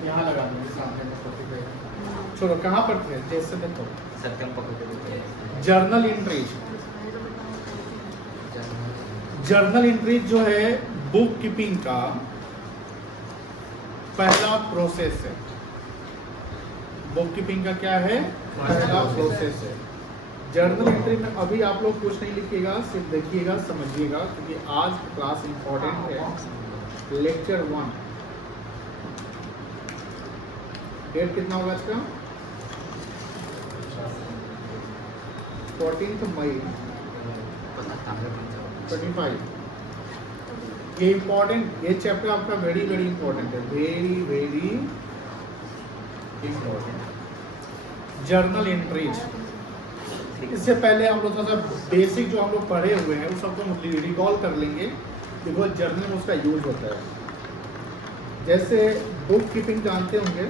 यहाँ लगा देंगे सामने में 45। छोड़ो, कहाँ पर थे जैसे देखो सत्यम पकड़ के देते जर्नल एंट्रीज। जर्नल एंट्रीज जो है बुक कीपिंग का पहला प्रोसेस है। बुक कीपिंग का क्या है? पहला प्रोसेस है। जर्नल एंट्री में अभी आप लोग कुछ नहीं लिखिएगा, सिर्फ देखिएगा, समझिएगा, क्योंकि आज क्लास इंपॉर्टेंट है। लेक्चर 1 डेट कितना होगा आज का? 14 मई 25। ये इम्पोर्टेंट, ये चैप्टर आपका वेरी वेरी इंपॉर्टेंट है, very very important. Journal entries, इससे पहले हम लोग थोड़ा सा बेसिक जो हम लोग पढ़े हुए हैं उस सबको रिकॉल कर लेंगे, बिकॉज जर्नल में उसका यूज होता है। जैसे बुक कीपिंग जानते होंगे,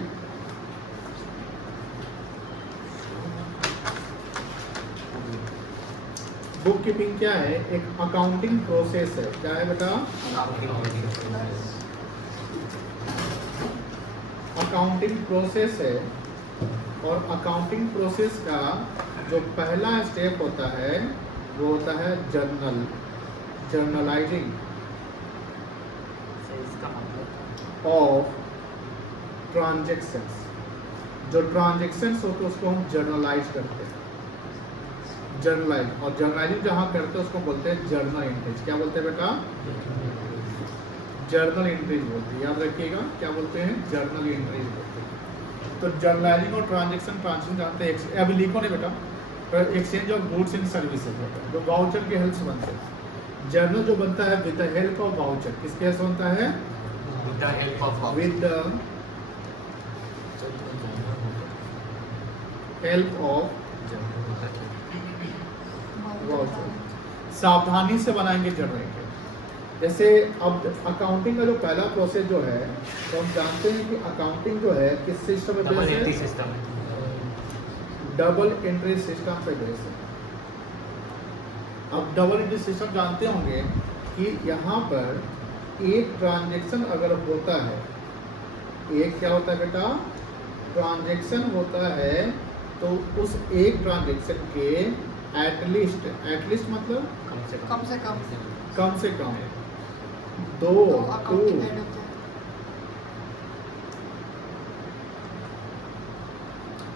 बुक कीपिंग क्या है? एक अकाउंटिंग प्रोसेस है। क्या है बेटा? अकाउंटिंग प्रोसेस है। और अकाउंटिंग प्रोसेस का जो पहला स्टेप होता है वो होता है जर्नल, जर्नलाइजिंग ऑफ ट्रांजेक्शंस। जो ट्रांजेक्शंस होते हैं उसको हम जर्नलाइज करते हैं, जर्नलाइज। और जर्नलाइजिंग जहाँ करते हैं उसको बोलते हैं जर्नल एंट्रीज। क्या बोलते हैं बेटा? जर्नल एंट्रीज बोलते हैं, याद रखिएगा। क्या बोलते हैं? जर्नल एंट्रीज बोलते हैं। तो जर्नलाइजिंग और ट्रांजेक्शन जानते हैं। अभी लिखो नहीं बेटा, exchange of goods and services होता है, जो वाउचर के हेल्प से बनते हैं। जर्नल जो बनता है with the help of voucher, किसके हेल्प से बनता है? With the help of voucher. सावधानी से बनाएंगे जर्नल एंट्री। जैसे अब अकाउंटिंग का जो पहला प्रोसेस जो है, तो हम जानते हैं कि अकाउंटिंग जो है किस सिस्टम में बेस्ड है? डबल एंट्री सिस्टम पे बेस्ड है। अब डबल एंट्री सिस्टम जानते होंगे कि यहाँ पर एक ट्रांजैक्शन अगर होता है, एक क्या होता है बेटा? ट्रांजैक्शन होता है, तो उस एक ट्रांजैक्शन के एटलीस्ट मतलब कम से कम दो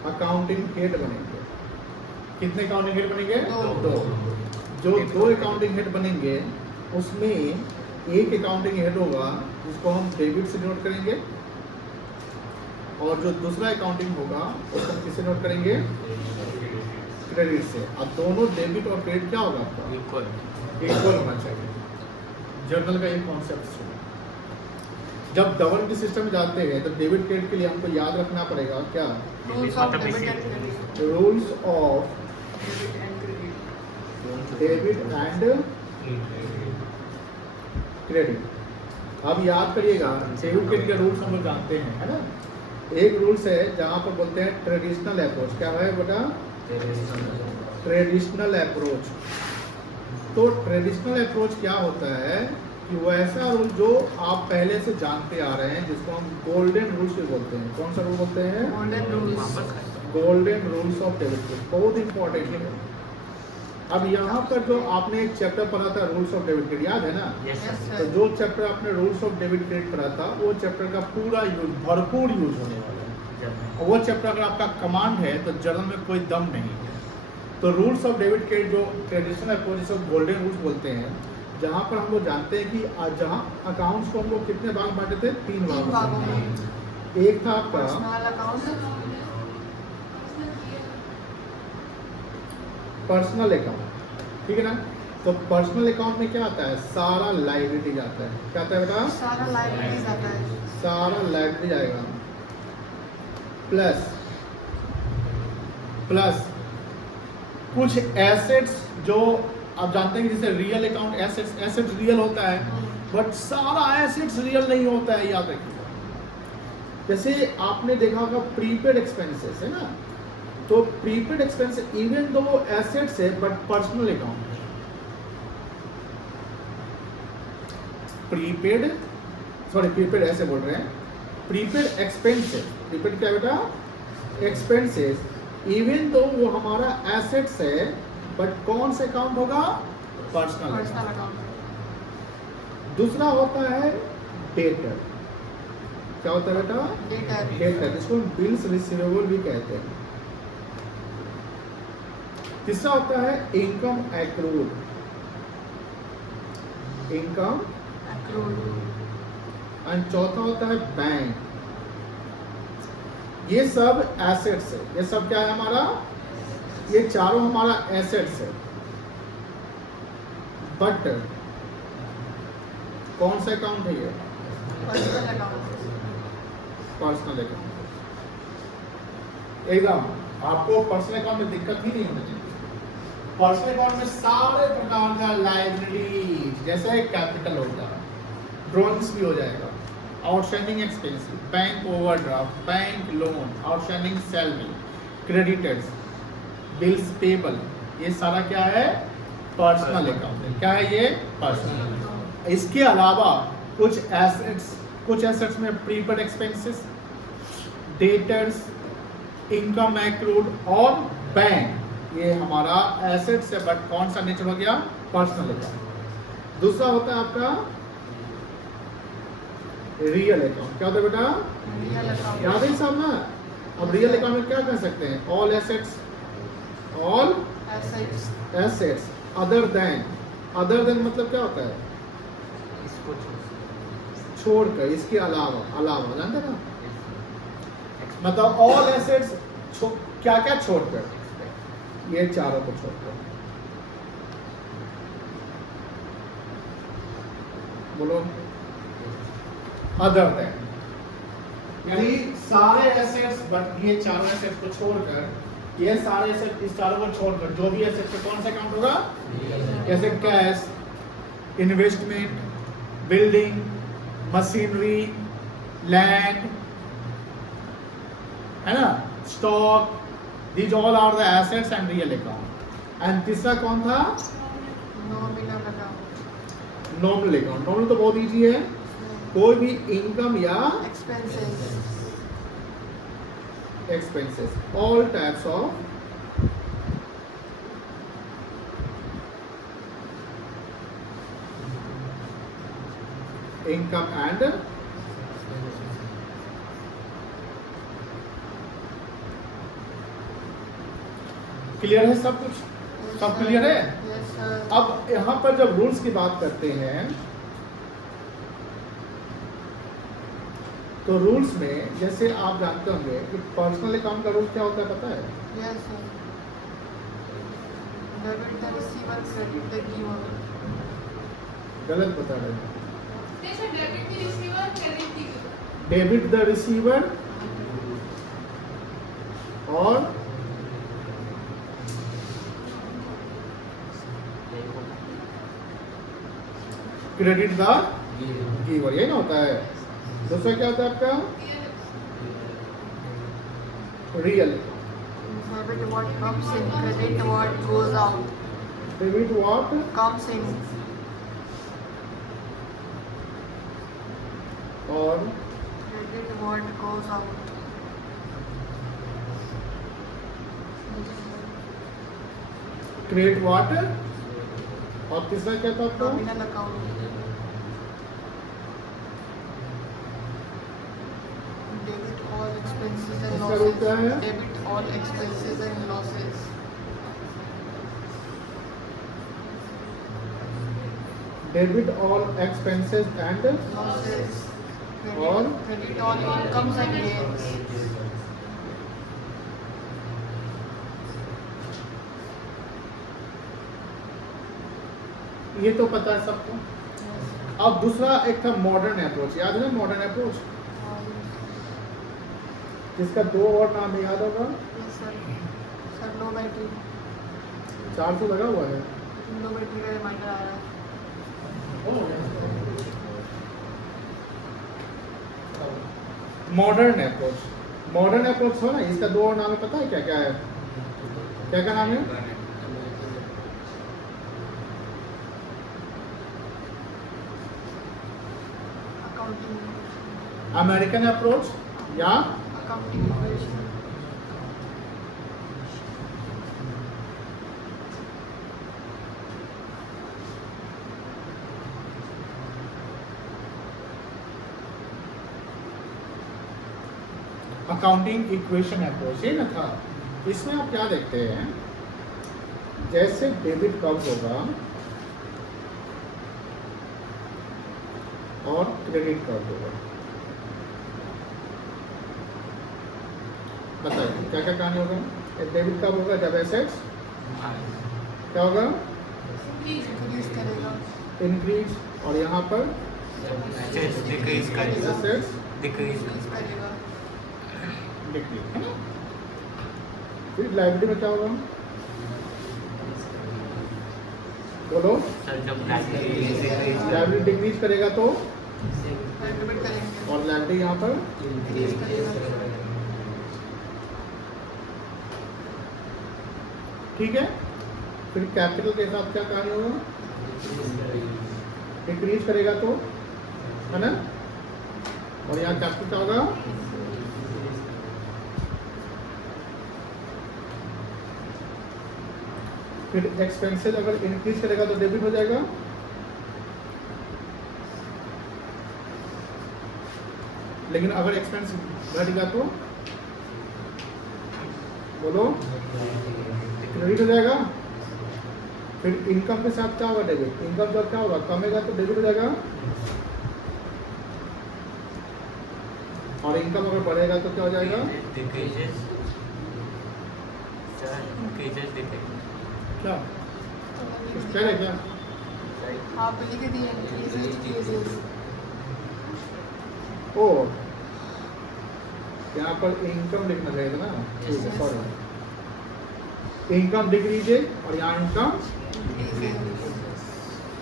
अकाउंटिंग हेड बनेंगे। कितने अकाउंटिंग हेड बनेंगे? दो। जो दो अकाउंटिंग हेड बनेंगे उसमें एक अकाउंटिंग हेड होगा जिसको हम डेबिट से नोट करेंगे, और जो दूसरा अकाउंटिंग होगा उसको हम किससे नोट करेंगे? क्रेडिट से। अब दोनों डेबिट और क्रेडिट क्या होगा आपका? इक्वल होना चाहिए। जर्नल का ये कॉन्सेप्ट है। जब डबल एंट्री सिस्टम में जाते हैं तो डेबिट क्रेडिट के लिए हमको याद रखना पड़ेगा क्या? Rules of debit and credit. अब याद करिएगा, डेबिट क्रेडिट के रूल्स हम लोग जानते हैं, है ना? एक रूल्स है जहाँ पर बोलते हैं ट्रेडिशनल अप्रोच। क्या है बेटा? Traditional approach. तो ट्रेडिशनल अप्रोच क्या होता है कि वो ऐसा रूल जो आप पहले से जानते आ रहे हैं, जिसको हम गोल्डन रूल्स भी बोलते हैं। कौन सा रूल बोलते हैं? Golden rules of debit credit. बहुत इंपॉर्टेंट है। अब यहाँ पर जो आपने एक चैप्टर पढ़ा था रूल्स ऑफ डेबिट क्रेडिट, याद है ना? तो जो चैप्टर आपने रूल्स ऑफ डेबिट क्रेडिट पढ़ा था वो चैप्टर का पूरा यूज, भरपूर यूज होने वाला है। और वो चैप्टर अगर आपका कमांड है तो जर्नल में कोई दम नहीं है। तो रूल्स ऑफ डेबिट क्रेडिट जो traditional approach of golden rules बोलते हैं, जहाँ पर हम लोग जानते हैं कि जहाँ अकाउंट्स को हम लोग कितने भाग बांटे थे? 3 भागों में। एक था आपका पर्सनल अकाउंट, ठीक है ना? तो पर्सनल अकाउंट में क्या आता है? सारा लायबिलिटी आता है। क्या आता है बेटा? सारा लायबिलिटीज आता है। सारा लायबिलिटी आएगा, प्लस कुछ एसेट्स जो आप जानते हैं कि जैसे रियल अकाउंट एसेट्स रियल होता है, बट सारा एसेट्स रियल नहीं होता है, याद रखिएगा। जैसे आपने देखा होगा प्रीपेड एक्सपेंसेस है ना, तो प्रीपेड एक्सपेंस इवन दो वो एसेट्स है बट पर्सनल अकाउंट है। प्रीपेड सॉरी प्रीपेड ऐसे बोल रहे हैं, प्रीपेड एक्सपेंसेस, प्रीपेड क्या बेटा, एक्सपेंसेस, इवन तो वो हमारा एसेट्स है बट कौन से अकाउंट होगा, पर्सनल पर्सनल अकाउंट। दूसरा होता है डेटर, क्या होता है बेटा, डेटर। डेटर, जिसको बिल्स रिसीवेबल भी कहते हैं। तीसरा होता है इनकम एक्रूड, इनकम, एंड चौथा होता है बैंक। ये सब एसेट्स है, ये सब क्या है हमारा, ये चारों हमारा एसेट्स है, बट कौन सा अकाउंट है ये, पर्सनल अकाउंट। Personal account. एकदम आपको पर्सनल अकाउंट में दिक्कत ही नहीं होनी चाहिए। पर्सनल अकाउंट में सारे प्रकार का लाइबिलिटी, जैसे कैपिटल होगा, ड्रॉइंग्स भी हो जाएगा, outstanding expense, bank overdraft, bank loan, outstanding salary, creditors, bills payable, ये सारा क्या है, पर्सनल अकाउंट है। क्या है ये, पर्सनल। इसके अलावा कुछ एसेट्स में prepaid expenses, debtors, income accrued और बैंक, ये हमारा एसेट्स है बट कौन सा नेचर हो गया, पर्सनल अकाउंट। दूसरा होता है आपका रियल अकाउंट, क्या होता है बेटा, रियल अकाउंट। याद है सब ना। अब रियल अकाउंट में क्या कह सकते हैं, all assets, all assets. Assets other than, other than मतलब क्या होता है, इसको छोड़कर, इसके अलावा, अलावा जानते ना, मतलब ऑल एसेट्स क्या क्या छोड़कर, ये चारों को छोड़कर, बोलो अदर देन, यानी सारे एसेट्स बट ये चारों एसेट्स को छोड़कर, ये सारे एसेट, इस चारों को छोड़कर जो भी एसेट पे कौन सा अकाउंट होगा, जैसे cash, investment, building, machinery, land, है ना, stock, these all are the assets and real account. And तीसरा कौन था, nominal account. Nominal account. Nominal तो बहुत इजी है, कोई भी इनकम या expenses. expenses, all types of income and clear है सब कुछ, सब क्लियर है। Yes sir. अब यहाँ पर जब रूल्स की बात करते हैं तो रूल्स में जैसे आप जानते होंगे कि पर्सनल अकाउंट का रूल क्या होता है पता है, yes sir. Debit the receiver, credit the giver. गलत बता रहे हैं, debit the receiver, credit the giver. Debit the receiver और क्रेडिट द गिवर, यही ना होता है। दूसरा क्या होता है आपका, real. Debit what comes in, credit what goes out. Debit what Comes in, और credit what goes out. Credit what, और तीसरा क्या था आपका, Nominal account. Debit all expenses and इसका रूल क्या है? losses. Debit all expenses and losses. Debit all expenses and Losses. All? Credit all incomes and gains. ये तो पता है सबको। अब दूसरा एक था मॉडर्न अप्रोच, याद है ना मॉडर्न अप्रोच, जिसका दो और नाम याद होगा, Yes sir. Sir, no battery. 400 लगा हुआ है। No battery का रिमाइंडर आ रहा है। मॉडर्न अप्रोच, मॉडर्न अप्रोच हो ना, इसका दो और नाम है, पता है क्या क्या है, क्या क्या नाम है, Accounting. अमेरिकन अप्रोच या Accounting equation. Accounting equation approach, ये ना था। इसमें आप क्या देखते हैं, जैसे डेबिट कब होगा और क्रेडिट कब होगा, बताइए क्या क्या कहानी होगा। डेबिट कब होगा, जब एसेट्स क्या होगा, Increase करेगा. इंक्रीज, और यहाँ पर डिक्रीज करेगा, एसेट्स डिक्रीज Increase करेगा. डिक्रीज, है ना। फिर लाइबिलिटी में क्या होगा, बोलो। सर जब लाइबिलिटी लाइबिलिटी डिक्रीज करेगा तो, Debit करेंगे. और लाइबिलिटी यहाँ पर Increase करेगा. ठीक है। फिर कैपिटल के साथ क्या कहानी होगा, डिक्रीज करेगा तो, है ना। और यहाँ कैपिटल क्या होगा, फिर एक्सपेंसेस अगर इंक्रीज करेगा तो डेबिट हो जाएगा, लेकिन अगर एक्सपेंस घट गया तो बोलो क्रेडिट हो जाएगा। फिर इनकम के साथ क्या होगा, डेबिट। इनकम जब क्या होगा, कमेगा तो डेबिट हो जाएगा, और इनकम अगर बढ़ेगा तो क्या हो जाएगा, डिक्रीजेस, सर इंक्रीजेस डिक्रीज, क्या कुछ कह रहे क्या। आप लिख दिए increases decreases. ओ यहाँ पर इनकम लिखना चाहिए था ना, ठीक है, सॉरी। इनकम डिक्रीजेज और यहाँ इनकम,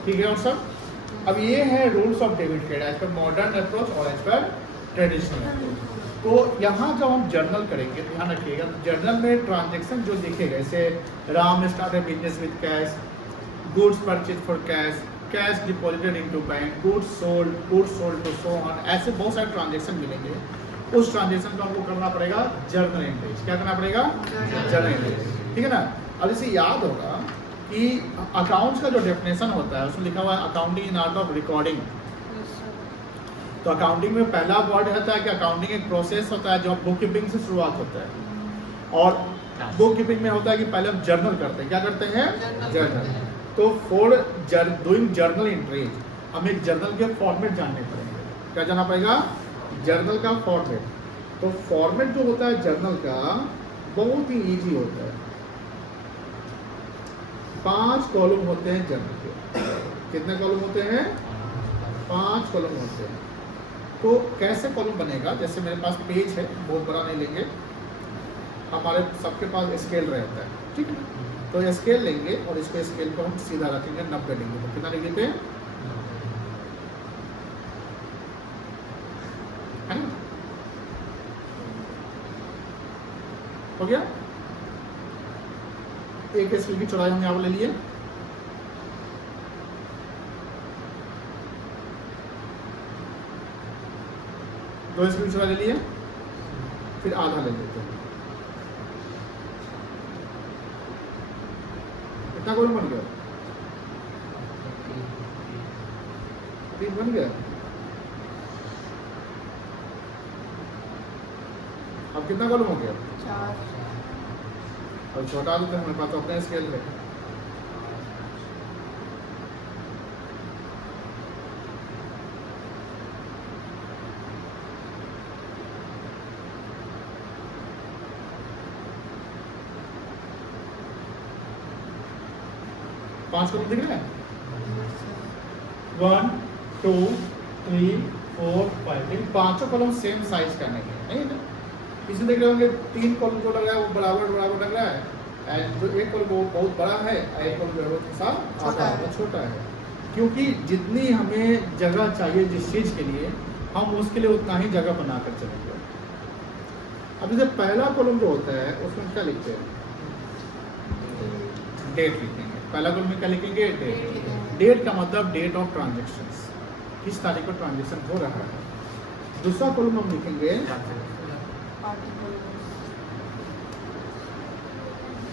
ठीक है। और सब अब ये है rules of debit credit as per modern approach और एज पर ट्रेडिशनल अप्रोच। तो यहाँ जब हम जर्नल करेंगे तो ध्यान रखिएगा, जर्नल में ट्रांजेक्शन जो दिखेगा, जैसे Ram started business with cash, goods purchase for cash, cash deposited into bank, goods sold to so on, ऐसे बहुत सारे ट्रांजेक्शन मिलेंगे। उस ट्रांजेक्शन को हमको करना पड़ेगा जर्नल एंट्रीज। क्या करना पड़ेगा, जर्नल एंट्रीज, ठीक है ना। अब इसे याद होगा कि अकाउंट्स का जो डेफिनेशन होता है उसमें लिखा हुआ है accounting in art of recording. तो अकाउंटिंग में पहला वर्ड होता है कि अकाउंटिंग एक प्रोसेस होता है जो बुक कीपिंग से शुरुआत होता है, और बुक कीपिंग में होता है कि पहले हम जर्नल करते हैं। क्या करते हैं, जर्नल। तो फॉर डूइंग जर्नल एंट्रीज हमें जर्नल के फॉर्मेट जानने पड़ेंगे। क्या जानना पड़ेगा, जर्नल का फॉर्मेट। तो फॉर्मेट जो होता है जर्नल का बहुत ही इजी होता है। 5 कॉलम होते हैं जर्नल के। कितने कॉलम होते हैं, 5 कॉलम होते हैं। तो कैसे कॉलम बनेगा, जैसे मेरे पास पेज है, बहुत बड़ा नहीं लेंगे, हमारे सबके पास स्केल रहता है, ठीक है। तो स्केल लेंगे और इसको स्केल को हम सीधा रखेंगे 90 डिग्री पर। कितना डिग्री पे, है ना, हो गया। एक स्केल की चौड़ाई हम यहाँ पर ले लिए, दो स्केल की चौड़ाई ले लिए, फिर आधा ले लेते हैं। कितना कॉलम बन गया, 3 बन गया। अब कितना कॉलम हो गया, 4. और छोटा देते हैं, हमारे पास तो अपना स्केल है। पांच कॉलम दिख रहे हैं, 1 2 3 4 5। इन पांचों कॉलम सेम साइज का नहीं है ना। इसमें देख रहे होंगे 3 कॉलम जो लग रहा है वो बराबर बराबर लग रहा है, एंड जो एक कॉलम वो बहुत बड़ा है, एक कॉलम जो है वो थोड़ा आधा है, छोटा है। क्योंकि जितनी हमें जगह चाहिए जिस चीज़ के लिए, हम उसके लिए उतना ही जगह बना कर चलेंगे। अब जैसे पहला कॉलम जो होता है उसमें क्या लिखते हैं, डेट लिखेंगे। पहला कॉलम में क्या लिखेंगे, डेट। डेट का मतलब डेट ऑफ ट्रांजेक्शन्स, किस तारीख को ट्रांजेक्शन हो रहा है। दूसरा कॉलम हम लिखेंगे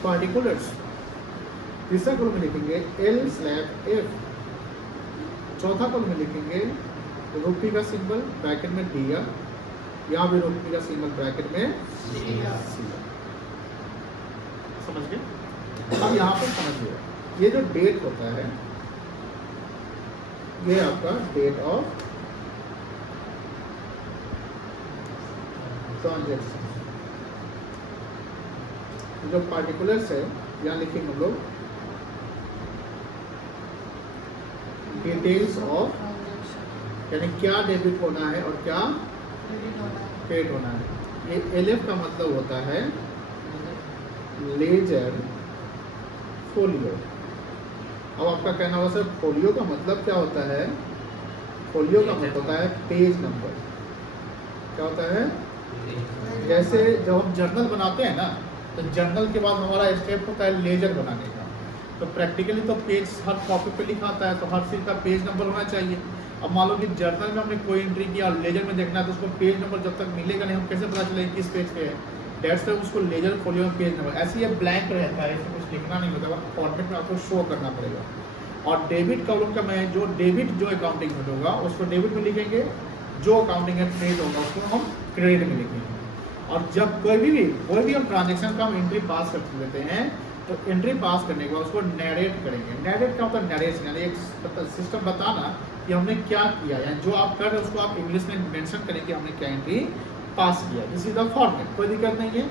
पार्टिकुलर्स, तीसरा कॉलम में लिखेंगे L/F, चौथा कॉलम में लिखेंगे रुपी का सिंबल ब्रैकेट में DR, यहाँ भी रुपी का सिंबल ब्रैकेट में CR। समझ गए? अब यहाँ पर समझिए, ये जो डेट होता है ये आपका डेट ऑफ ट्रांजेक्शन। जो पार्टिकुलर्स है यहाँ लिखेंगे हम लोग डिटेल्स ऑफ, यानी क्या डेबिट होना है और क्या क्रेडिट होना है। ये LF का मतलब होता है लेजर फोलियो। अब आपका कहना होगा सर फोलियो का मतलब क्या होता है? फोलियो का मतलब होता है पेज नंबर। क्या होता है? जैसे जब हम जर्नल बनाते हैं ना, तो जर्नल के बाद हमारा स्टेप होता है लेजर बनाने का। तो प्रैक्टिकली तो पेज हर कॉपी पे लिखा आता है, तो हर चीज़ का पेज नंबर होना चाहिए। अब मान लो कि जर्नल में हमने कोई एंट्री किया, लेजर में देखना है तो उसको पेज नंबर जब तक मिलेगा नहीं हम कैसे पता चलेगा किस पेज पे है? डेट्स पे उसको लेजर फोलियो में पेज नंबर, ऐसे ये ब्लैंक रहता है, इसमें कुछ लिखना नहीं होता, फॉर्मेट में आपको शो करना पड़ेगा। और डेबिट कॉलम का मैं जो डेबिट जो अकाउंटिंग में होगा उसको डेबिट में लिखेंगे, जो अकाउंटिंग में क्रेडिट होगा उसको हम क्रेडिट में लिखेंगे। और जब कोई भी हम ट्रांजेक्शन का हम एंट्री पास कर देते हैं तो एंट्री पास करने के बाद उसको नैरेट करेंगे। नैरेट क्या होता है? नरेशन, यानी एक सिस्टम बताना कि हमने क्या किया, यानी जो आप कर रहे हैं उसको आप इंग्लिश में मेंशन करें कि हमने क्या एंट्री पास किया। दिस इज द फॉर्मेट, कोई दिक्कत नहीं है।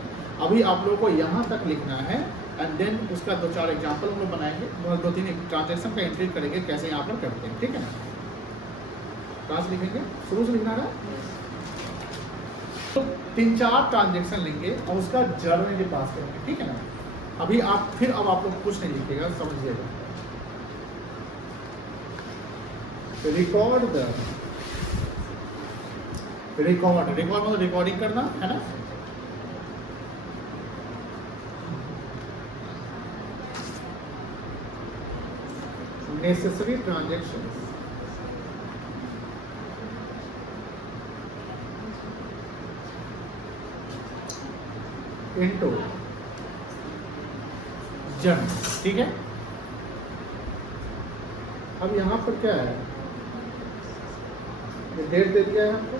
अभी आप लोगों को यहाँ तक लिखना है एंड देन उसका 2-4 एग्जाम्पल हम लोग बनाएंगे, 2-3 ट्रांजेक्शन का एंट्री करेंगे कैसे यहाँ पर करते हैं, ठीक है ना? क्लास लिखेंगे, शुरू से लिखना है तो 3-4 ट्रांजेक्शन लेंगे और उसका जर्नल पास करेंगे, ठीक है ना? अभी आप फिर अब आप लोग कुछ नहीं लिखिएगा, समझिएगा। रिकॉर्ड मतलब रिकॉर्डिंग करना है ना? नेसेसरी ट्रांजेक्शन इनटू जर्नल, ठीक है? अब यहाँ पर क्या है? ये डेट दे दिया है हमको,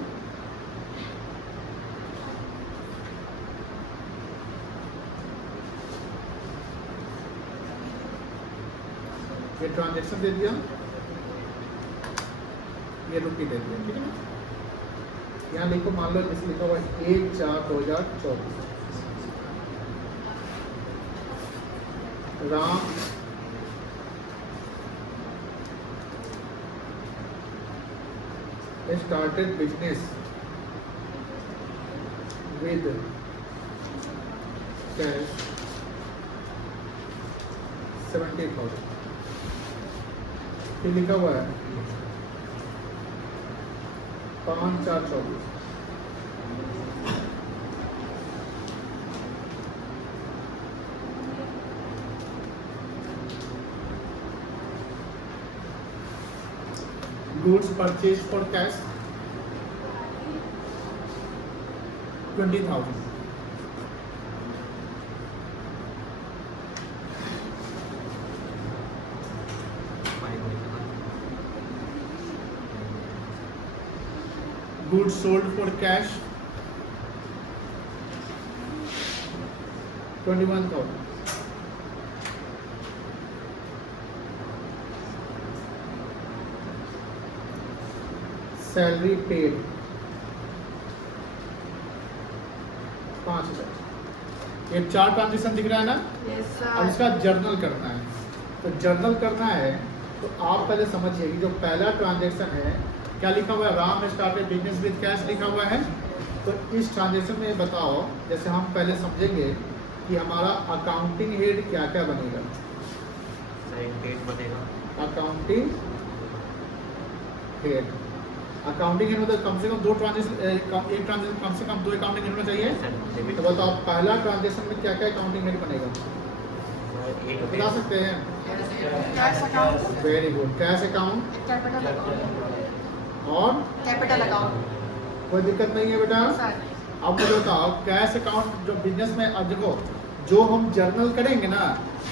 ये ट्रांजेक्शन दे दिया, ये रुपये दे दिया, ठीक है ना? यहाँ लिखो, मान लो जैसे लिखा हुआ है 1/4/2024 Ram started business with cash 70,000। फिर लिखा हुआ है 5/4/24 goods purchased for cash 20,000। goods sold for cash 21,000। Salary paid 5,000। ये 4 ट्रांजेक्शन दिख रहा है ना? Yes, अब sir. इसका जर्नल करना है। तो जर्नल करना है तो आप पहले समझिए कि जो पहला ट्रांजेक्शन है क्या लिखा हुआ है? Ram started business with cash लिखा हुआ है। तो इस ट्रांजेक्शन में बताओ, जैसे हम पहले समझेंगे कि हमारा अकाउंटिंग हेड क्या क्या बनेगा। डेट बनेगा, अकाउंटिंग हेड, अकाउंटिंग हेड मतलब कम से कम 2 ट्रांजेक्शन, एक ट्रांजेक्शन कम से कम 2 अकाउंटिंग हेड होना चाहिए। तो बताओ पहला ट्रांजेक्शन में क्या क्या अकाउंटिंग हेड बनेगा, बता सकते हैं? Cash account, very good, cash account capital account, और capital account, कोई दिक्कत नहीं है बेटा। सर अब मुझे बताओ कैश अकाउंट जो बिजनेस में, अब देखो जो हम जर्नल करेंगे ना,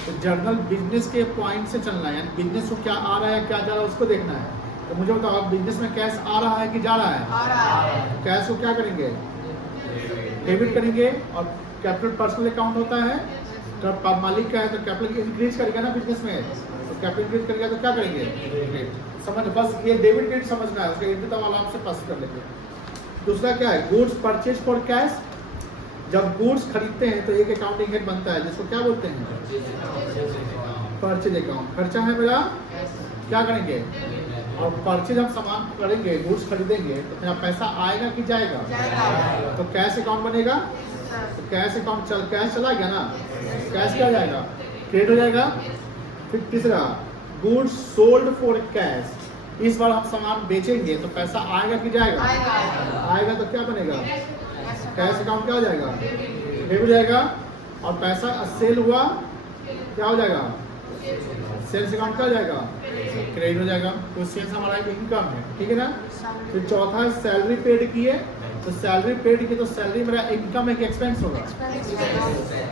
तो जर्नल बिजनेस के पॉइंट से चलना है, यानी बिजनेस को क्या आ रहा है क्या जा रहा है उसको देखना है। तो मुझे बताओ बिजनेस में कैश आ रहा है कि जा रहा है? आ रहा है। कैश को क्या करेंगे? डेबिट करेंगे। और कैपिटल पर्सनल अकाउंट होता है, तो मालिक का है तो कैपिटल इंक्रीज करेगा ना बिजनेस में, तो कैपिटल इंक्रीज करेगा तो क्या करेंगे? समझ, बस ये डेबिट क्रेडिट समझना है, उसके इर्द तब आराम से पास कर लेंगे। दूसरा क्या है? Goods purchase for cash. जब गुड्स खरीदते हैं तो एक अकाउंटिंग हेड बनता है जिसको क्या बोलते हैं? Purchase account. खर्चा है मेरा, क्या करेंगे? और परचेज हम सामान करेंगे, गुड्स खरीदेंगे, तो मेरा पैसा आएगा कि जाएगा? जाएगा। तो कैश अकाउंट बनेगा। सर तो कैश अकाउंट कैश चला गया ना, कैश क्या हो जाएगा? क्रेडिट हो जाएगा। फिर तीसरा गुड्स सोल्ड फॉर कैश। इस बार हम सामान बेचेंगे तो पैसा आएगा कि जाएगा? आएगा। आएगा तो क्या बनेगा? कैश अकाउंट क्या हो जाएगा? डेबिट हो जाएगा। और पैसा सेल हुआ क्या हो जाएगा? सेल्स अकाउंट क्या हो जाएगा? क्रेडिट हो जाएगा। तो सेल्स हमारा इनकम है, ठीक है ना। फिर चौथा है सैलरी पेड की है, तो सैलरी पेड की तो सैलरी मेरा इनकम है कि एक्सपेंस होगा?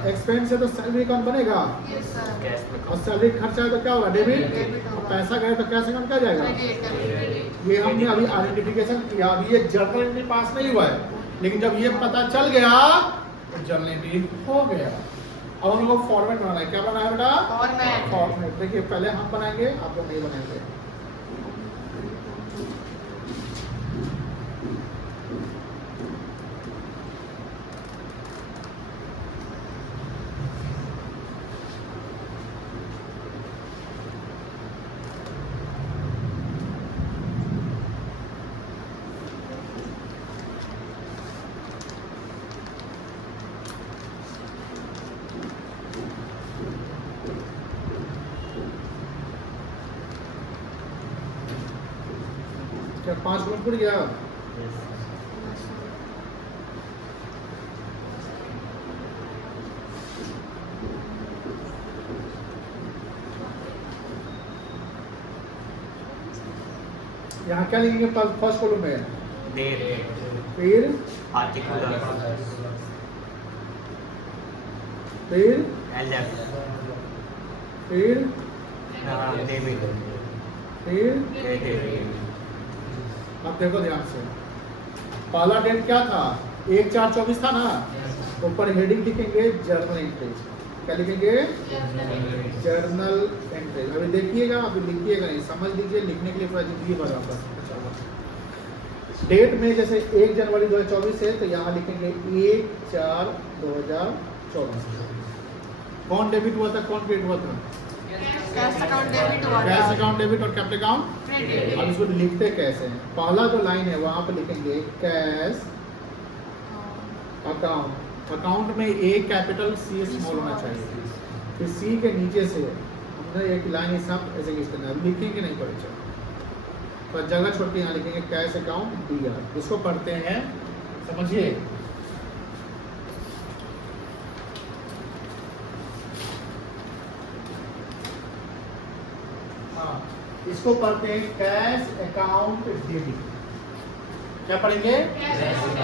एक्सपेंस है तो सैलरी अकाउंट बनेगा। Yes sir. कैश में और सैलरी खर्चा है तो क्या होगा? डेबिट। डेबिट और होगा। पैसा गया तो कैश अकाउंट क्या जाएगा? क्रेडिट। ये हमने अभी आइडेंटिफिकेशन किया, अभी ये जर्नल एंट्री पास नहीं हुआ है, लेकिन जब ये पता चल गया तो जर्नल एंट्री हो गया। अब हम लोग को फॉर्मेट बनाना है। क्या बनाना है बेटा? फॉर्मेट। फॉर्मेट। देखिए पहले हम बनाएंगे, आप लोग नहीं बनाएंगे। क्या 5 मिनट पूरी गया? यहाँ क्या लिखेंगे? फर्स्ट कॉलम में डेट, फिर पार्टिकुलर, फिर एलएफ, फिर डेबिट, फिर क्रेडिट। अब देखो ध्यान से, पहला डेट क्या था? 1/4/24 था ना। ऊपर हेडिंग लिखेंगे जर्नल एंट्रीज। क्या लिखेंगे? Journal entries. अभी देखिएगा, अभी लिखिएगा नहीं, समझ लीजिए, लिखने के लिए पूरा जिंदगी भर आपका डेट में जैसे 1 जनवरी 2024 है तो यहाँ लिखेंगे 1/4/2024। कौन डेबिट हुआ था, कौन क्रेडिट हुआ था? कैश अकाउंट डेबिट हुआ कैश था। अकाउंट डेबिट और कैपिटल अकाउंट। क्रेडिट। अब इसको लिखते कैसे हैं? पहला जो लाइन है वहाँ पे लिखेंगे कैश अकाउंट। अकाउंट में ए कैपिटल सी स्मॉल होना चाहिए। फिर सी के नीचे से हमने एक लाइन हिसाब ऐसे लिखना है, लिखेंगे नहीं परिचय, तो जगह छोड़ के यहाँ लिखेंगे कैश अकाउंट डी आर। इसको पढ़ते हैं, समझिए। हाँ, इसको पढ़ते हैं कैश अकाउंट डेबिट। क्या पढ़ेंगे?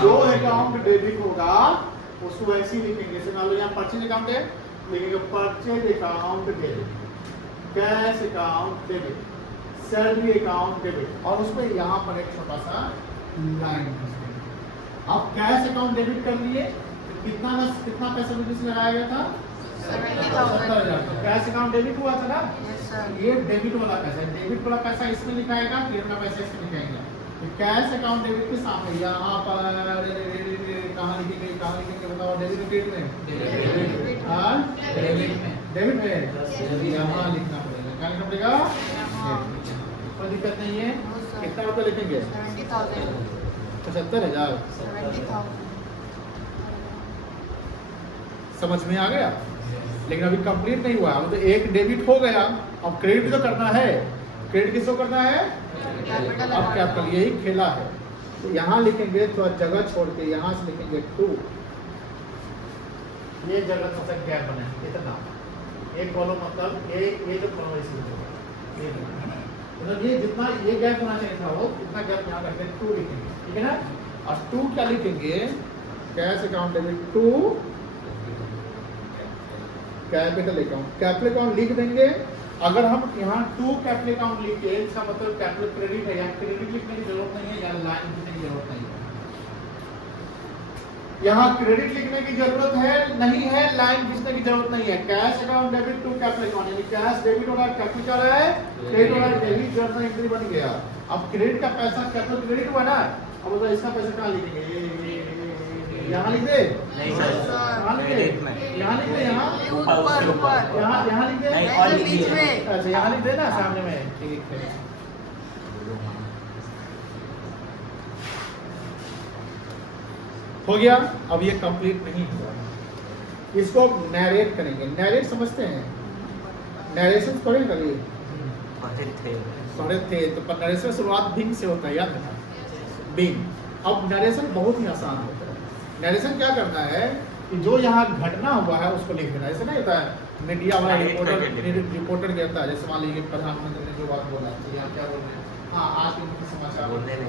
जो अकाउंट डेबिट होगा उसको वैसे ही लिखेंगे। जैसे मान लो यहाँ परचेज अकाउंट है, लिखेंगे purchase account debit, cash account debit, salary account debit, और उसमें यहाँ पर एक छोटा सा लाइन। अब कैश अकाउंट डेबिट कर लिए तो कितना पैसा बिजनेस में लगाया गया था? 70,000। कैश अकाउंट डेबिट हुआ था ना। Yes sir. ये डेबिट वाला पैसा है, डेबिट वाला पैसा इसमें लिखाएगा, क्रेडिट वाला पैसा इसमें लिखाएगा। तो कैश अकाउंट डेबिट के सामने यहाँ पर कहाँ लिखेंगे, कहाँ लिखेंगे बताओ? डेबिट में, क्रेडिट में? हाँ, डेबिट में यहाँ लिखना पड़ेगा। क्या लिखना पड़ेगा? कोई दिक्कत नहीं है। कितना रुपये लिखेंगे? 70,000। 75,000। 70,000। समझ में आ गया? लेकिन अभी कंप्लीट नहीं हुआ, तो एक डेबिट हो गया, अब क्रेडिट भी तो करना है। क्रेडिट किसको करना है? कैपिटल अब कैपिटल, यही खेला है। तो यहाँ लिखेंगे, थोड़ा जगह छोड़ के यहाँ से लिखेंगे 2। ये जगह थोड़ा सा गैप बने इतना, एक कॉलम मतलब ये जो कॉलम इसमें, मतलब ये जितना ये गैप होना चाहिए था वो इतना गैप यहाँ करके 2 लिखेंगे, ठीक है ना। और टू क्या लिखेंगे, cash account debit to capital account. Capital account लिख देंगे। अगर हम यहाँ टू कैपिटल अकाउंट लिखे, इसका मतलब कैपिटल क्रेडिट है, यहाँ क्रेडिट लिखने की जरूरत नहीं है, यहाँ लाइन लिखने की जरूरत नहीं है। यहाँ क्रेडिट लिखने की जरूरत है नहीं है, लाइन खींचने की जरूरत नहीं है। Cash account debit to capital account, यानी कैश डेबिट हो रहा है, कैपिटल क्या रहा है, क्रेडिट हो रहा है, डेबिट जर्नल एंट्री बन गया। अब क्रेडिट का पैसा कैपिटल क्रेडिट हुआ ना, अब बताओ इसका पैसा कहाँ लिखेंगे, यहाँ लिख दे, नहीं सर, यहाँ लिख दे, क्रेडिट में यहाँ लिख दे, यहाँ ऊपर ऊपर यहाँ लिख दे, नहीं, नहीं, और सर, लिखिए। बीच में। अच्छा यहाँ लिख दे ना सामने में, ठीक है। हो गया। अब ये कंप्लीट नहीं हुआ, इसको नैरेट करेंगे। नैरेट समझते हैं, नैरेशन पढ़े कभी पढ़े थे तो नरेशन शुरुआत बिंग से होता है, याद है बिंग। अब नरेशन बहुत ही आसान होता है। नरेशन क्या करना है कि जो यहाँ घटना हुआ है उसको लिख देना। ऐसा नहीं होता है मीडिया वाला रिपोर्टर कहता है, जैसे मान लीजिए प्रधानमंत्री ने जो बात बोला तो यहाँ क्या बोल रहे हैं, हाँ आज के मुख्य समाचार बोलने में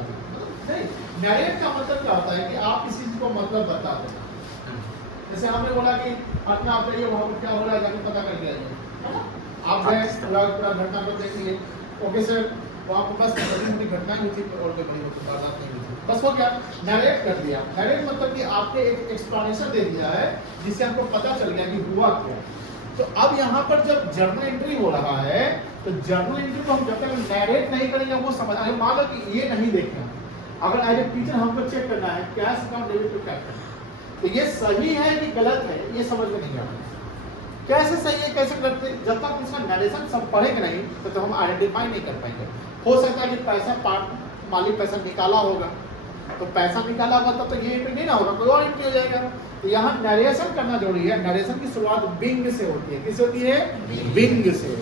नहीं। नरेट का मतलब क्या होता है कि आप किसी चीज को मतलब बता देना। जैसे हमने बोला कि पटना आप जाइए, वहाँ पर क्या हो रहा है जाके पता कर लिया जाए। आप गए पूरा घटना को देख लिए, ओके सर वहाँ पर बस बड़ी घटना हुई थी और कोई बड़ी बात नहीं हुई थी, बस हो गया, नरेट कर दिया। नरेट मतलब कि आपने एक एक्सप्लेनेशन दे दिया है जिससे हमको पता चल गया कि हुआ क्या। तो अब यहाँ पर जब जर्नल एंट्री हो रहा है तो जर्नल एंट्री को हम जब तक नरेट नहीं करेंगे वो समझ आए। मान लो कि ये नहीं देखना, अगर एज ए टीचर हमको चेक करना है cash account debit to capital, तो ये सही है कि गलत है ये समझ में नहीं आ रहा। कैसे सही है कैसे गलत है, जब तक इसका नरेशन सब पढ़ेंगे नहीं तो हम आइडेंटिफाई नहीं कर पाएंगे। हो सकता है कि पैसा मालिक पैसा निकाला होगा, तो पैसा निकाला होगा तब तो ये एंट्री नहीं ना होगा, कोई और एंट्री हो जाएगा। तो यहाँ नरेशन करना जरूरी है। नरेशन की शुरुआत बिंग से होती है, किससे होती है, बिंग से।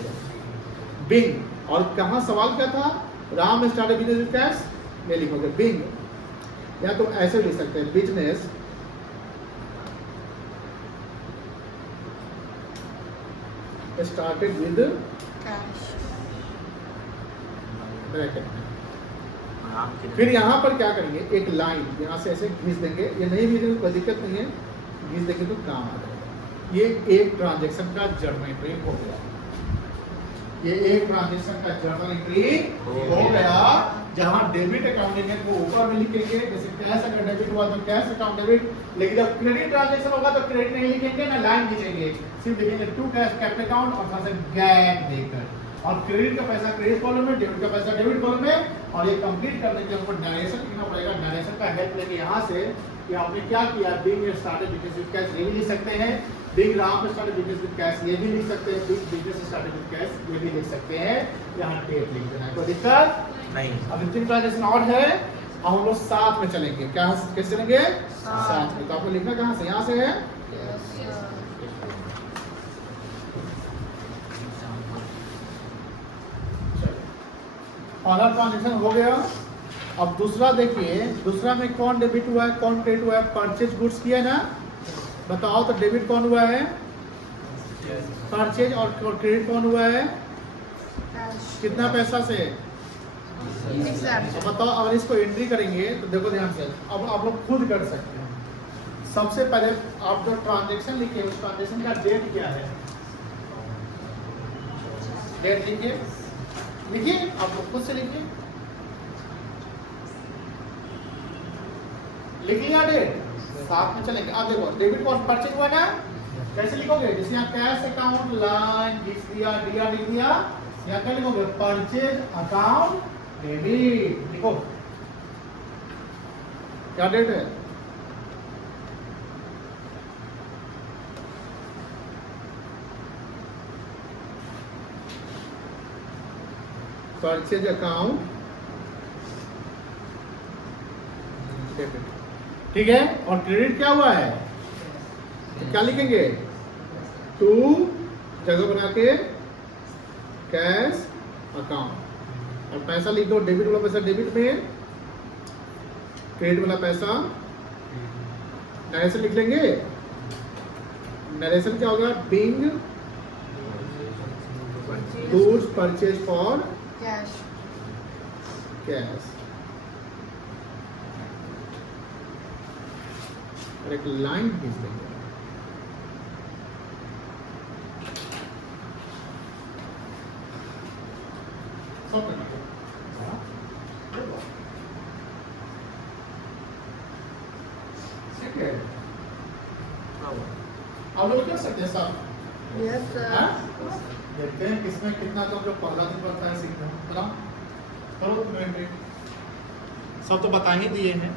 बिंग। और कहाँ सवाल क्या था, Ram started business with cash, ये लिखोगे बिंग, या तो ऐसे लिख सकते हैं business started with cash. Bracket में। फिर यहाँ पर क्या करेंगे, एक लाइन यहाँ से ऐसे घिस देंगे, ये नहीं घिसेंगे कोई दिक्कत नहीं है, घिस देंगे तो काम आ जाएगा। ये एक ट्रांजैक्शन का जर्नल एंट्री हो गया, ये एक ट्रांजैक्शन का जर्नल एंट्री हो गया। जहाँ डेबिट अकाउंटिंग है वो ऊपर में लिखेंगे, जैसे कैश अगर डेबिट हुआ तो कैश अकाउंट डेबिट, लेकिन जब क्रेडिट ट्रांजैक्शन होगा तो क्रेडिट नहीं लिखेंगे ना लाइन खींचेंगे, सिर्फ लिखेंगे टू कैश कैपिटल अकाउंट और थोड़ा सा गैप देकर, और क्रेडिट का पैसा क्रेडिट कॉलम में, डेबिट का पैसा डेबिट कॉलम में। और ये कंप्लीट करने के लिए हमको नरेशन लिखना पड़ेगा। नरेशन का हेल्प लेके यहाँ से कि आपने क्या किया, being started business with cash ये भी लिख सकते हैं, being Ram started business with cash ये भी लिख सकते हैं, being business started with cash ये भी लिख सकते हैं। यहाँ डेट लिख देना है, कोई दिक्कत नहीं। अब 3 ट्रांजैक्शन और है, अब हम लोग साथ में चलेंगे। क्या कैसे चलेंगे, साथ में। तो आपको लिखना कहाँ से, यहाँ से है। पहला ट्रांजैक्शन हो गया। अब दूसरा देखिए, दूसरा में कौन डेबिट हुआ है कौन क्रेडिट हुआ है, परचेज गुड्स किया है ना, बताओ तो डेबिट कौन हुआ है, परचेज, और क्रेडिट कौन हुआ है, कितना पैसा से, अब बताओ। अगर इसको एंट्री करेंगे तो देखो ध्यान से, अब आप लोग खुद कर सकते हैं। सबसे पहले आप जो ट्रांजैक्शन लिखे उस ट्रांजैक्शन का डेट क्या है, डेट लिखिए, लिखिए आप लोग खुद से लिखिए, लिख लिया डेट, साथ में चलेंगे। अब देखो डेबिट कौन परचेज हुआ ना, कैसे लिखोगे, जैसे यहाँ कैश अकाउंट लाइन लिख दिया, डीआर लिख दिया, यहाँ क्या लिखोगे, परचेज अकाउंट डेबिट लिखो। क्या डेट है, परचेज अकाउंट डेबिट, ठीक है। और क्रेडिट क्या हुआ है, तो क्या लिखेंगे, टू जगह बना के कैश अकाउंट, और पैसा लिख दो, डेबिट वाला पैसा डेबिट में, क्रेडिट वाला पैसा नरेशन लिख लेंगे। नरेशन क्या होगा, Bing goods purchase for cash. Cash, और एक लाइन खींच देंगे। सब करना है। ठीक है, आप लोग कर सकते हैं सब। Yes, sir. हाँ? देखते हैं किसमें कितना तो जो 15 दिन पड़ता है सीखना। बताओ, करो तुम सब तो बता ही दिए हैं।